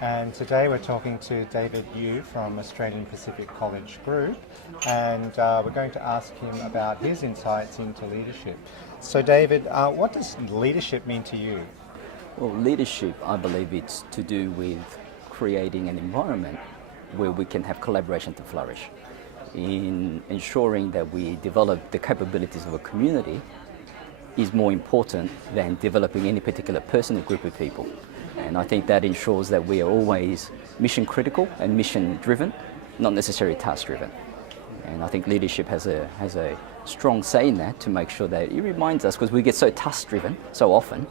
and today we're talking to David Yu from Australian Pacific College Group, and we're going to ask him about his insights into leadership. So David, what does leadership mean to you? Well, leadership, I believe it's to do with creating an environment where we can have collaboration to flourish, in ensuring that we develop the capabilities of a community is more important than developing any particular person or group of people. And I think that ensures that we are always mission critical and mission driven, not necessarily task driven. And I think leadership has a strong say in that, to make sure that it reminds us, because we get so task driven so often,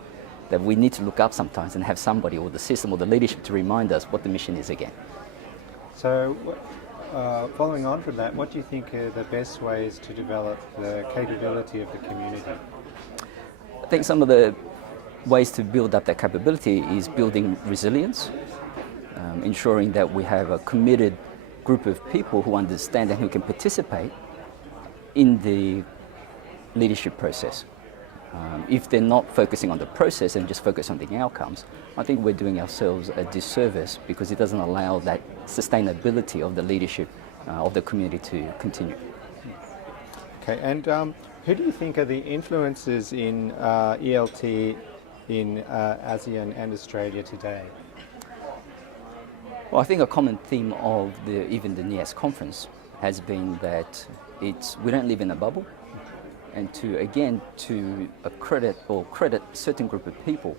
that we need to look up sometimes and have somebody or the system or the leadership to remind us what the mission is again. So following on from that, what do you think are the best ways to develop the capability of the community? I think some of the ways to build up that capability is building resilience, ensuring that we have a committed group of people who understand and who can participate in the leadership process. If they're not focusing on the process and just focus on the outcomes, I think we're doing ourselves a disservice, because it doesn't allow that sustainability of the leadership of the community to continue. Okay, and who do you think are the influences in ELT in ASEAN and Australia today? Well, I think a common theme of even the NEAS conference has been that we don't live in a bubble, and to accredit or credit certain group of people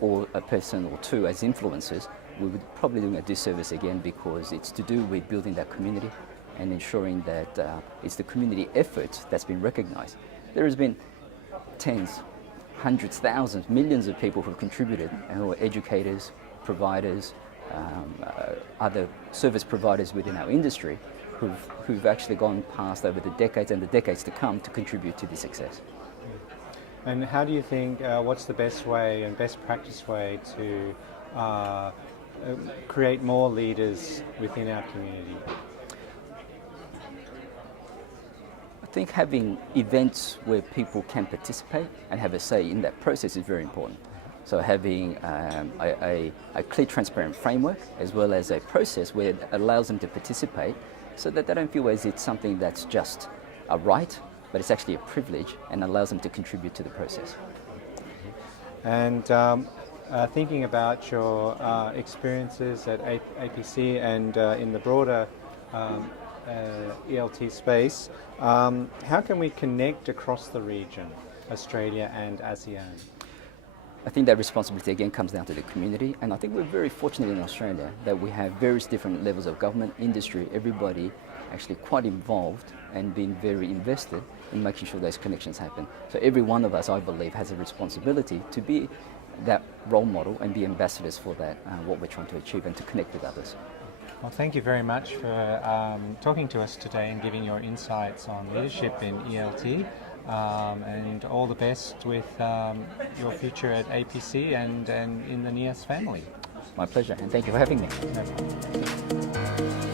or a person or two as influencers, we would probably do a disservice again, because it's to do with building that community and ensuring that it's the community effort that's been recognized. There has been tens, hundreds, thousands, millions of people who have contributed, and who are educators, providers, other service providers within our industry, who've actually gone past over the decades and the decades to come to contribute to the success. And how do you think, what's the best way and best practice way to create more leaders within our community? I think having events where people can participate and have a say in that process is very important. So having a clear, transparent framework, as well as a process where it allows them to participate, so that they don't feel as it's something that's just a right, but it's actually a privilege, and allows them to contribute to the process. And thinking about your experiences at APC and in the broader ELT space, how can we connect across the region, Australia and ASEAN? I think that responsibility again comes down to the community, and I think we're very fortunate in Australia that we have various different levels of government, industry, everybody actually quite involved and being very invested in making sure those connections happen. So every one of us, I believe, has a responsibility to be that role model and be ambassadors for that, what we're trying to achieve, and to connect with others. Well, thank you very much for talking to us today and giving your insights on leadership in ELT. And all the best with your future at APC and in the NEAS family. My pleasure, and thank you for having me. No problem.